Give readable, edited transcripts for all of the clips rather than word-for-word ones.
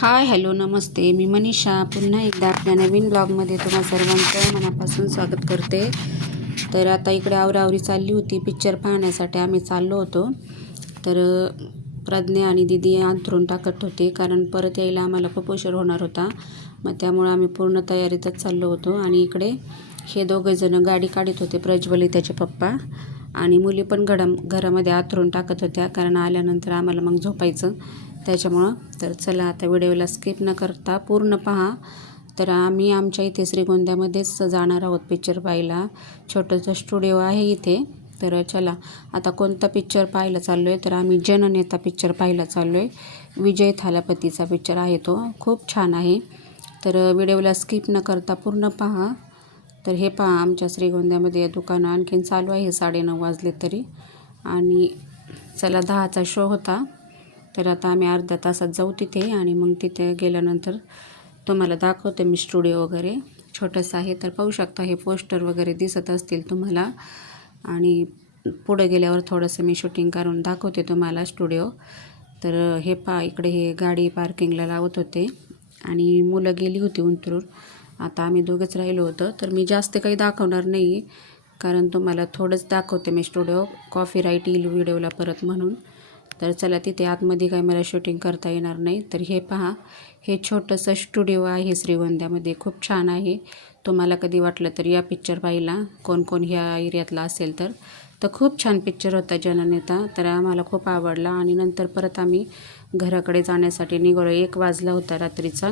Hi hello नमस्ते, मी मनीषा पुन्हा एकदा आपल्या नवीन ब्लॉगमध्ये तुम्हा सर्वांचं मनापासून स्वागत करते. तर आता इकडे आवरावरी चालली होती. पिक्चर पाहण्यासाठी आम्ही चाललो होतो. तर प्रज्ञा आणि दीदी अंथरून टाकत होते, कारण परत यायला आम्हाला खूप उशीर होणार होता. मग त्यामुळे आम्ही पूर्ण तयारीतच चाललो होतो. आणि इकडे हे दोघेजणं गाडी काढत होते, प्रज्वली त्याचे पप्पा, आणि मुली पण घरामध्ये अंथरून टाकत होत्या, कारण आल्यानंतर आम्हाला मग झोपायचं त्याच्यामुळं. तर चला आता व्हिडिओला स्किप न करता पूर्ण पहा. तर आम्ही आमच्या इथे श्रीगोंद्यामध्येच जाणार आहोत पिक्चर पाहायला. छोटंसं स्टुडिओ आहे इथे. तर चला आता कोणता पिक्चर पाहायला चाललो आहे, तर आम्ही जननेता पिक्चर पाहायला चाललो आहे. विजय थालापतीचा पिक्चर आहे तो, खूप छान आहे. तर व्हिडिओला स्किप न करता पूर्ण पहा. तर हे पहा, आमच्या श्रीगोंद्यामध्ये दुकानं आणखीन चालू आहे, 9:30 वाजले तरी. आणि चला 10चा शो होता. तर आता आम्ही अर्ध्या तासात जाऊ तिथे, आणि मग तिथे गेल्यानंतर तुम्हाला दाखवते मी स्टुडिओ वगैरे. छोटंसं आहे, तर पाहू शकता. हे पोस्टर वगैरे दिसत असतील तुम्हाला, आणि पुढे गेल्यावर थोडंसं मी शूटिंग करून दाखवते तुम्हाला स्टुडिओ. तर हे पहा, इकडे हे गाडी पार्किंगला लावत होते आणि मुलं गेली होती उंतरून. आता आम्ही दोघंच राहिलो होतो. तर मी जास्त काही दाखवणार नाही, कारण तुम्हाला थोडंच दाखवते मी स्टुडिओ. कॉपीराईट येईल व्हिडिओला परत म्हणून. तर चला, तिथे आतमध्ये काही मला शूटिंग करता येणार नाही. तर हे पहा, हे छोटंसं स्टुडिओ आहे श्रीगोंद्यामध्ये, खूप छान आहे. तुम्हाला कधी वाटलं तर या पिक्चर पाहिला, कोण कोण ह्या एरियातला असेल तर. खूप छान पिक्चर होता जननेता. तर आम्हाला खूप आवडला. आणि नंतर परत आम्ही घराकडे जाण्यासाठी निघालो. 1 वाजला होता रात्रीचा.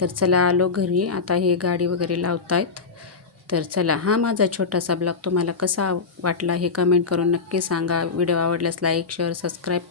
तर चला आलो घरी. आता हे गाडी वगैरे लावत आहेत. तर चला, हा माझा छोटासा ब्लॉग तुम्हाला कसा वाटला हे कमेंट करून नक्की सांगा. व्हिडिओ आवडल्यास लाईक, शेअर, सबस्क्राईब